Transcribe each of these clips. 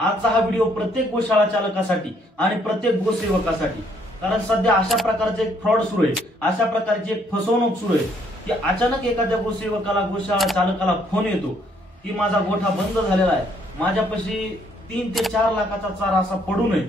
आजचा हा व्हिडिओ प्रत्येक गोशाळा चालकासाठी आणि प्रत्येक गोसेवकासाठी, कारण सध्या अशा प्रकारचे एक फ्रॉड सुरू आहे, अशा प्रकारची एक फसवणूक सुरू आहे की अचानक एखाद्या गोसेवकाला गोशाळा चालकाला फोन येतो की माझा गोठा बंद झालेला आहे, माझ्यापाशी 3 ते 4 लाखाचा चारा असा पडू नये,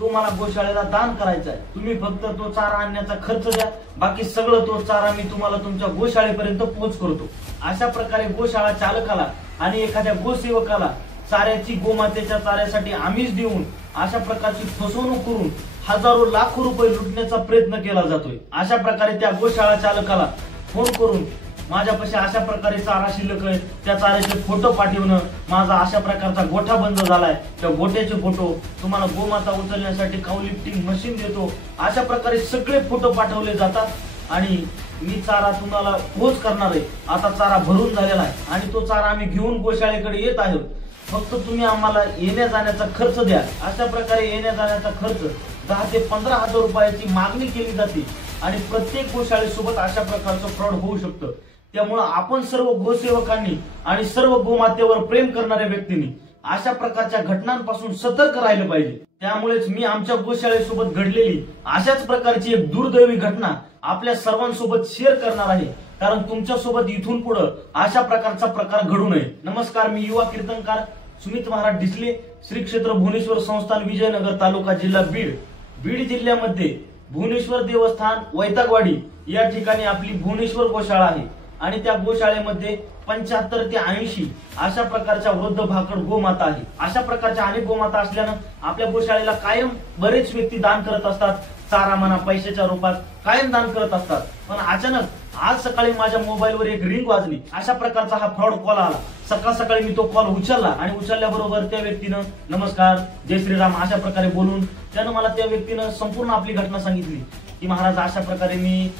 तो मला गोशाळेला दान करायचा आहे, तुम्ही फक्त तो चारा आणण्याचा खर्च द्या, बाकी सगळं तो चारा मी तुम्हाला तुमच्या गोशाळेपर्यंत पोहोच करतो। अशा प्रकारे गोशाळा चालकाला आणि एखाद्या गोसेवकाला चाऱ्याची गोमातेच्या चाऱ्यासाठी आमिष देऊन अशा प्रकारची फसवणूक करून हजारो लाखो रुपये लुटण्याचा प्रयत्न केला जातोय। अशा प्रकारे त्या गोशाळा चालकाला फोन करून माझ्यापाशी अशा प्रकारे चारा शिल्लक आहे, त्या चाऱ्याचे फोटो पाठवणं, माझा अशा प्रकारचा गोठा बंद झालाय, त्या गोठ्याचे फोटो, तुम्हाला गोमाता उचलण्यासाठी काऊ लिफ्टिंग मशीन देतो, अशा प्रकारे सगळे फोटो पाठवले जातात आणि मी चारा तुम्हाला पोहोच करणार आहे। आता चारा भरून झालेला आहे आणि तो चारा आम्ही घेऊन गोशाळेकडे येत आहोत, फक्त तुम्ही आम्हाला येण्या जाण्याचा खर्च द्या। अशा प्रकारे येण्या जाण्याचा खर्च 10 ते 15 हजार रुपयाची मागणी केली जाते आणि प्रत्येक गोशाळेसोबत अशा प्रकारचं फ्रॉड होऊ शकतं। त्यामुळे आपण सर्व गोसेवकांनी आणि सर्व गोमातेवर प्रेम करणाऱ्या व्यक्तींनी अशा प्रकारच्या घटनांपासून सतर्क राहिलं पाहिजे। त्यामुळेच मी आमच्या गोशाळेसोबत घडलेली अशाच प्रकारची एक दुर्दैवी घटना आपल्या सर्वांसोबत शेअर करणार आहे, कारण तुमच्यासोबत इथून पुढे अशा प्रकारचा प्रकार घडू नये। नमस्कार, मी युवा कीर्तनकार सुमित महाराज डिसले, श्री क्षेत्र भुवनेश्वर संस्थान, विजयनगर तालुका, जिल्हा बीड। बीड जिल्ह्यामध्ये भुवनेश्वर देवस्थान वैतागवाडी या ठिकाणी आपली भुवनेश्वर गोशाळा आहे आणि त्या गोशाळेमध्ये 75 ते 80 अशा प्रकारच्या वृद्ध भाकड गोमाता आहे। अशा प्रकारच्या अनेक गोमाता असल्यानं आपल्या गोशाळेला कायम बरेच व्यक्ती दान करत असतात, चारा म्हणा पैशाच्या रूपात कायम दान करत असतात। पण अचानक आज सकाळी माझ्या मोबाईलवर एक रिंग वाजली, अशा प्रकारचा हा फ्रॉड कॉल आला। सकाळ सकाळी मी तो कॉल उचलला आणि उचलल्याबरोबर त्या व्यक्तीनं नमस्कार, जय श्रीराम अशा प्रकारे बोलून त्यानं मला त्या व्यक्तीनं संपूर्ण आपली घटना सांगितली की महाराज अशा प्रकारे मी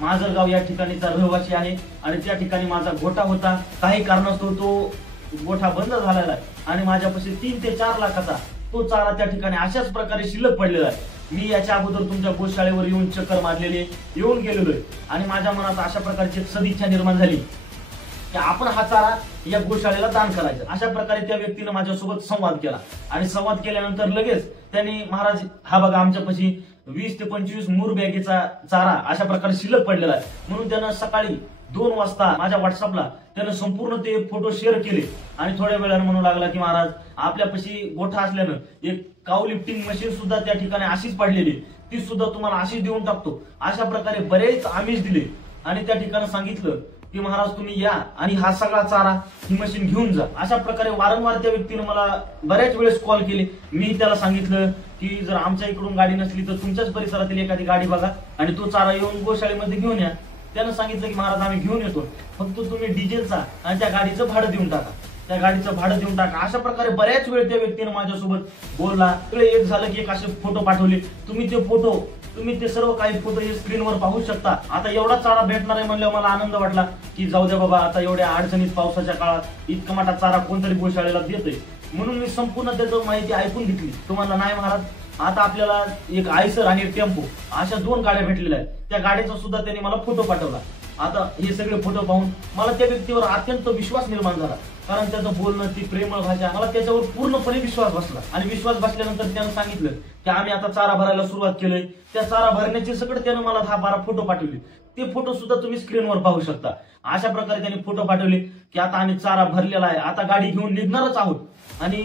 माजलगाव या ठिकाणीचा रहिवासी आहे आणि त्या ठिकाणी माझा गोठा होता, काही कारणास्तव तो गोठा बंद झालेला आहे आणि माझ्यापाशी 3 ते 4 लाखाचा तो चारा त्या ठिकाणी अशाच प्रकारे शिल्लक पडलेला आहे। मी याच्या अगोदर तुमच्या गोशाळेवर येऊन चक्कर मारलेले, येऊन गेलेलो आहे आणि माझ्या मनात अशा प्रकारची सदिच्छा निर्माण झाली की आपण हा चारा या गोशाळेला दान करायचं। अशा प्रकारे त्या व्यक्तीने माझ्यासोबत संवाद केला आणि संवाद केल्यानंतर लगेच त्यांनी महाराज हा बघा आमच्यापाशी 20 ते 25 मूर बॅगेचा चारा अशा प्रकारे शिल्लक पडलेला आहे, म्हणून त्यानं सकाळी 2 वाजता माझ्या व्हॉट्सअपला त्यानं संपूर्ण ते फोटो शेअर केले आणि थोड्या वेळाने म्हणू लागला की महाराज आपल्यापाशी गोठा असल्यानं एक काऊ लिफ्टिंग मशीन सुद्धा त्या ठिकाणी अशीच पडलेली, ती सुद्धा तुम्हाला अशीच देऊन टाकतो। अशा प्रकारे बरेच आमिष दिले आणि त्या ठिकाणी सांगितलं की महाराज तुम्ही या आणि हा सगळा चारा ही मशीन घेऊन जा। अशा प्रकारे वारंवार त्या व्यक्तीने मला बऱ्याच वेळेस कॉल केले। मी त्याला सांगितलं की जर आमच्या इकडून गाडी नसली तर तुमच्याच परिसरातील एखादी गाडी बघा आणि तो चारा येऊन गोशाळेमध्ये घेऊन या। त्यानं सांगितलं की महाराज आम्ही घेऊन येतो, फक्त तुम्ही डिझेलचा आणि त्या गाडीचं भाडं देऊन टाका, त्या गाडीचं भाडं देऊन टाका। अशा प्रकारे बऱ्याच वेळ त्या व्यक्तीने माझ्यासोबत बोलला। एक झालं की एक असे फोटो पाठवले, तुम्ही ते सर्व काही फोटो हे स्क्रीनवर पाहू शकता। आता एवढा चारा भेटणार आहे म्हणल्यावर मला आनंद वाटला की जाऊ द्या बाबा, आता एवढ्या अडचणीत पावसाच्या काळात इतका मोठा चारा कोणतरी गोशाळेला देतोय, म्हणून मी संपूर्ण त्याची माहिती ऐकून घेतली। तुम्हाला नाही महाराज, आता आपल्याला एक आयसर आणि एक टेम्पो अशा 2 गाड्या भेटलेल्या आहेत, त्या गाडीचा सुद्धा त्यांनी मला फोटो पाठवला। आता हे सगळे फोटो पाहून मला त्या व्यक्तीवर अत्यंत विश्वास निर्माण झाला, कारण त्याचं बोलणं, ती प्रेमळ भाषा, मला त्याच्यावर पूर्णपणे विश्वास बसला आणि विश्वास बसल्यानंतर त्यानं सांगितलं की आम्ही आता चारा भरायला सुरुवात केलोय। त्या चारा भरण्याचे सगळं त्यानं मला 10-12 फोटो पाठवले, ते फोटो सुद्धा तुम्ही स्क्रीनवर पाहू शकता। अशा प्रकारे त्यांनी फोटो पाठवले की आता आम्ही चारा भरलेला आहे, आता गाडी घेऊन निघणारच आहोत आणि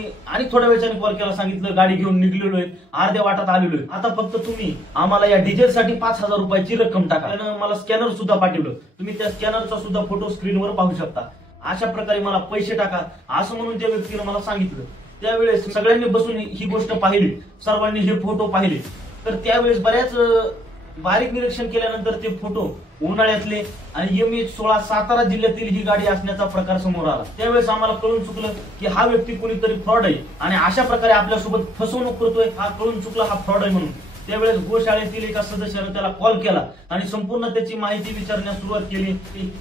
थोड्या वेळाने कॉल केला, सांगितलं गाडी घेऊन निघलेलो आहे, अर्ध्या वाटात आलेलो आहे, आता फक्त तुम्ही आम्हाला या डिझेलसाठी 5000 रुपयाची रक्कम टाका। त्यानं मला स्कॅनर सुद्धा पाठवलं, तुम्ही त्या स्कॅनरचा सुद्धा फोटो स्क्रीनवर पाहू शकता। अशा प्रकारे मला पैसे टाका असं म्हणून त्या व्यक्तीने मला सांगितलं। त्यावेळेस सगळ्यांनी बसून ही गोष्ट पाहिली, सर्वांनी हे फोटो पाहिले, तर त्यावेळेस बऱ्याच बारीक निरीक्षण केल्यानंतर ते फोटो उन्हाळ्यातले आणि MH16 सातारा जिल्ह्यातील ही गाडी असण्याचा प्रकार समोर आला। त्यावेळेस आम्हाला कळून चुकलं की हा व्यक्ती कोणीतरी फ्रॉड आहे आणि अशा प्रकारे आपल्यासोबत फसवणूक करतोय, हा कळून चुकला हा फ्रॉड आहे म्हणून। त्यावेळेस गोशाळेतील एका सदस्याने त्याला कॉल केला आणि संपूर्ण त्याची माहिती विचारण्यास सुरुवात केली,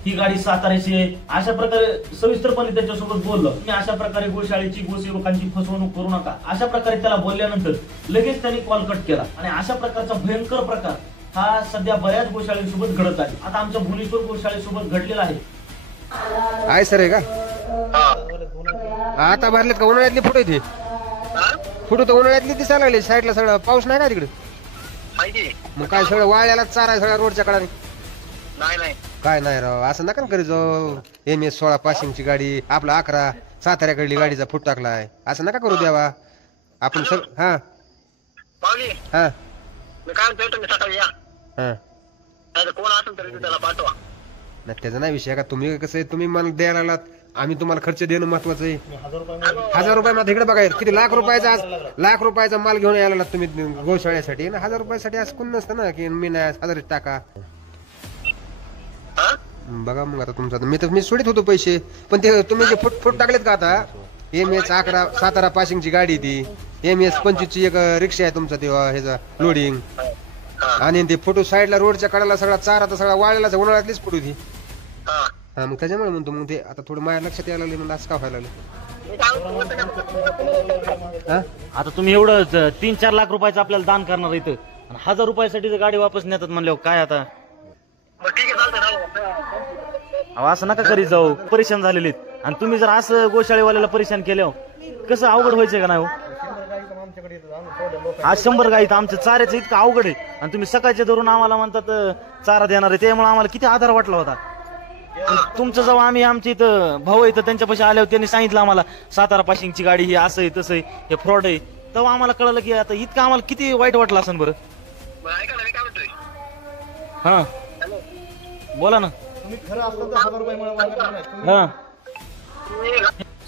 ही गाडी साताऱ्याची आहे, अशा प्रकारे सविस्तरपणे त्याच्यासोबत बोललो। मी अशा प्रकारे गोशाळेची गोसेवकांची फसवणूक करू नका अशा प्रकारे त्याला बोलल्यानंतर लगेच त्याने कॉल कट केला आणि अशा प्रकारचा भयंकर प्रकार हा सध्या बऱ्याच गोशाळेसोबत घडत आहे। आता आमच्या भुवनेश्वर गोशाळेसोबत घडलेला आहे सर आहे का? आता भरलेत का उन्हाळ्यातले फोटो इथे? फोटो तर उन्हाळ्यातली दिसायला लागले साईडला सगळं पाऊस नाही का तिकडे मग काय सगळं वाळ्याला चारा सगळ्या रोडच्या कडाने नाही काय नाही राव असं नका करी जाऊ MS 16 पासिंगची गाडी आपला 11 साताऱ्याकडली गाडीचा फुट टाकलाय असं नका करू द्यावा आपण सग हा माऊली हा मी काय म्हणतोय तुम्ही सकाळी या हा नाही कोण असेल तरी त्याला पाठवा नाही त्याचा नाही विषय का तुम्ही कसं आहे तुम्ही मला द्यायला लागलात आम्ही तुम्हाला खर्च देणं महत्वाचं आहे 1000 रुपये मला इकडे बघा किती लाख रुपयाचा आज लाख रुपयाचा माल घेऊन यायला लागला तुम्ही गोशाळ्यासाठी ना 1000 रुपयासाठी असं कोण नसतं ना की मी नाही 1000 टाका बघा मग आता तुमचा मी सोडित होतो पैसे पण ते तुम्ही जे फुट टाकलेत का आता MS 11 सातारा पासिंगची गाडी ती MS 25 ची एक रिक्षा आहे तुमचा तेव्हा ह्याचा लोडिंग आणि ते फोटो साईडला रोडच्या कडाला सगळा चारा तर सगळा वाळलेला उन्हाळ्यातलीच फोटो ती हा मग त्याच्यामुळे म्हणतो मग ते आता थोडं माझ्या लक्षात यायला लागले म्हणून असं का व्हायला लागलं आता तुम्ही एवढं 3-4 लाख रुपयाचं आपल्याला दान करणार इथं आणि 1000 रुपयासाठी जर गाडी वापस नेतात म्हणल्यावर काय आता अहो असं नका करीत जाऊ परेशान झालेले आणि तुम्ही जर असं गोशाळेवाल्याला परेशान केल्यावर कसं अवघड व्हायचं का नाही हो आज 100 गाई तर आमच्या चाऱ्याचं इतकं अवघड आहे आणि तुम्ही सकाळच्या धरून आम्हाला म्हणतात चारा देणार आहे त्यामुळे आम्हाला किती आधार वाटला होता तुमचं जेव्हा आम्ही आमच्या इथं भाऊ इथं त्यांच्यापाशी आल्यावर त्यांनी सांगितलं आम्हाला सातारा पाशिंगची गाडी ही असं आहे तसं आहे हे फ्रॉड आहे तेव्हा आम्हाला कळलं की आता इतकं आम्हाला किती वाईट वाटलं असं बरं हा बोला ना हा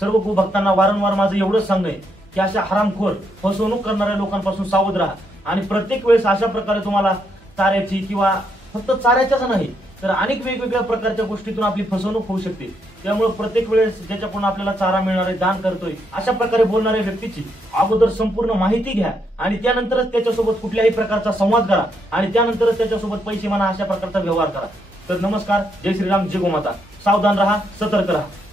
सर्व भक्तांना वारंवार माझं एवढंच सांगणं आहे की अशा हरामखोर फसवणूक करणाऱ्या लोकांपासून सावध राहा आणि प्रत्येक वेळेस अशा प्रकारे तुम्हाला चाऱ्याची किंवा फक्त चाऱ्याच्याच नाही तर अनेक वेगवेगळ्या प्रकारच्या गोष्टीतून आपली फसवणूक होऊ शकते त्यामुळे प्रत्येक वेळेस ज्याच्याकडून आपल्याला चारा मिळणार आहे दान करतोय अशा प्रकारे बोलणाऱ्या व्यक्तीची अगोदर संपूर्ण माहिती घ्या आणि त्यानंतरच त्याच्यासोबत कुठल्याही प्रकारचा संवाद करा आणि त्यानंतरच त्याच्यासोबत पैसे म्हणा अशा प्रकारचा व्यवहार करा तर नमस्कार जय श्रीराम जय गोमाता सावधान रहा सतर्क रहा